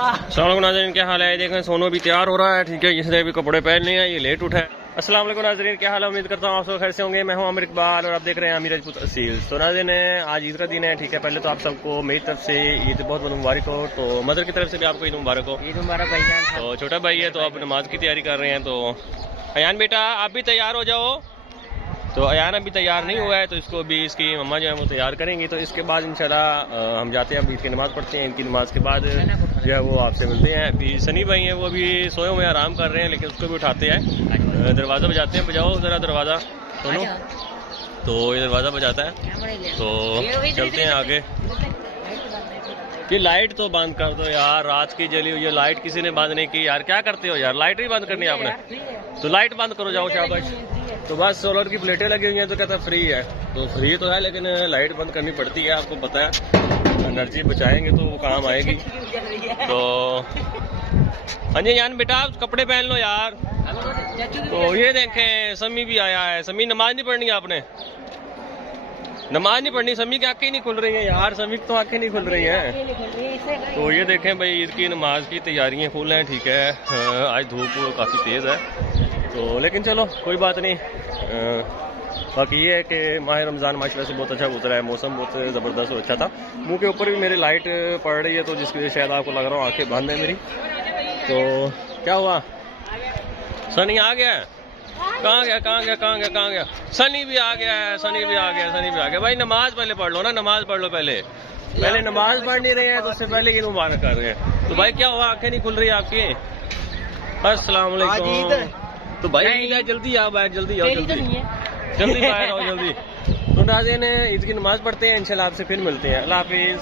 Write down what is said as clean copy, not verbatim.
अस्सलाम नाज़रीन, क्या हाल है? देखें सोनू भी तैयार हो रहा है, ठीक है। इसने भी कपड़े पहन लिए हैं, ये लेट उठा है। अस्सलाम वालेकुम नाज़रीन, क्या हाल है? उम्मीद करता हूँ आप सब खैर से होंगे। मैं हूँ आमिर इकबाल और आप देख रहे हैं आमिर राजपूत असील। तो नाज़रीन, आज ईद का दिन है, ठीक है। पहले तो आप सबको मेरी तरफ से ईद बहुत बहुत मुबारक हो। तो मदर की तरफ से भी आपको ईद मुबारक हो। ईद मुबारक भाईजान। तो छोटा भाई है तो आप नमाज की तैयारी कर रहे हैं। तो अयान बेटा आप भी तैयार हो जाओ। तो अयान अभी तैयार नहीं हुआ है, तो इसको भी इसकी मम्मा जो है वो तैयार करेंगी। तो इसके बाद इंशाल्लाह हम जाते हैं, अब ईद की नमाज़ पढ़ते हैं। इनकी नमाज के बाद जो है वो आपसे मिलते हैं। अभी सनी भाई हैं, वो अभी सोए हुए आराम कर रहे हैं, लेकिन उसको भी उठाते हैं। दरवाज़ा बजाते हैं, बजाओ ज़रा दरवाज़ा सुनो। तो ये दरवाज़ा बजाता है, तो चलते हैं आगे। ये लाइट तो बंद कर दो यार, रात की जली हुई है लाइट, किसी ने बंद नहीं की यार। क्या करते हो यार, लाइट ही बंद करनी है आपने, तो लाइट बंद करो, जाओ शाबाश। तो बस सोलर की प्लेटें लगी हुई हैं, तो कहता फ्री है। तो फ्री तो है, लेकिन लाइट बंद करनी पड़ती है, आपको पता है। एनर्जी बचाएंगे तो वो काम आएगी। तो हाँ जी यान बेटा आप कपड़े पहन लो यार। तो ये देखें समी भी आया है। समी नमाज नहीं पढ़नी आपने, नमाज नहीं पढ़नी। समी की आंखें नहीं खुल रही हैं यार, समी की तो आंखें नहीं खुल रही हैं। तो ये देखें भाई, ईद की नमाज की तैयारियां फुल हैं, ठीक है। आज धूप काफ़ी तेज़ है, तो लेकिन चलो कोई बात नहीं। बाकी ये है कि माह रमज़ान माशाल्लाह से बहुत अच्छा गुजरा है, मौसम बहुत ज़बरदस्त और अच्छा था। मुंह के ऊपर भी मेरी लाइट पड़ रही है, तो जिसकी वजह से शायद आपको लग रहा हो आंखें बंद है मेरी। तो क्या हुआ, सनी आ गया है? कहाँ गया कहाँ गया कहाँ गया कहाँ गया? सनी भी आ गया है, सनी भी आ गया, सनी भी आ गया। भाई नमाज पहले पढ़ लो ना, नमाज पढ़ लो पहले नमाज पढ़ नहीं रहे हैं, तो उससे पहले ये मुबारक कर रहे हैं। तो भाई क्या हुआ, आंखें नहीं खुल रही आपकी? अस्सलाम वालेकुम। तो भाई ईद है, जल्दी आओ बाहर, जल्दी आओ, जल्दी बाहर आओ जल्दी। तो नाज़रीन ईद की नमाज पढ़ते हैं, इंशाल्लाह आपसे फिर मिलते हैं। अल्लाह हाफिज।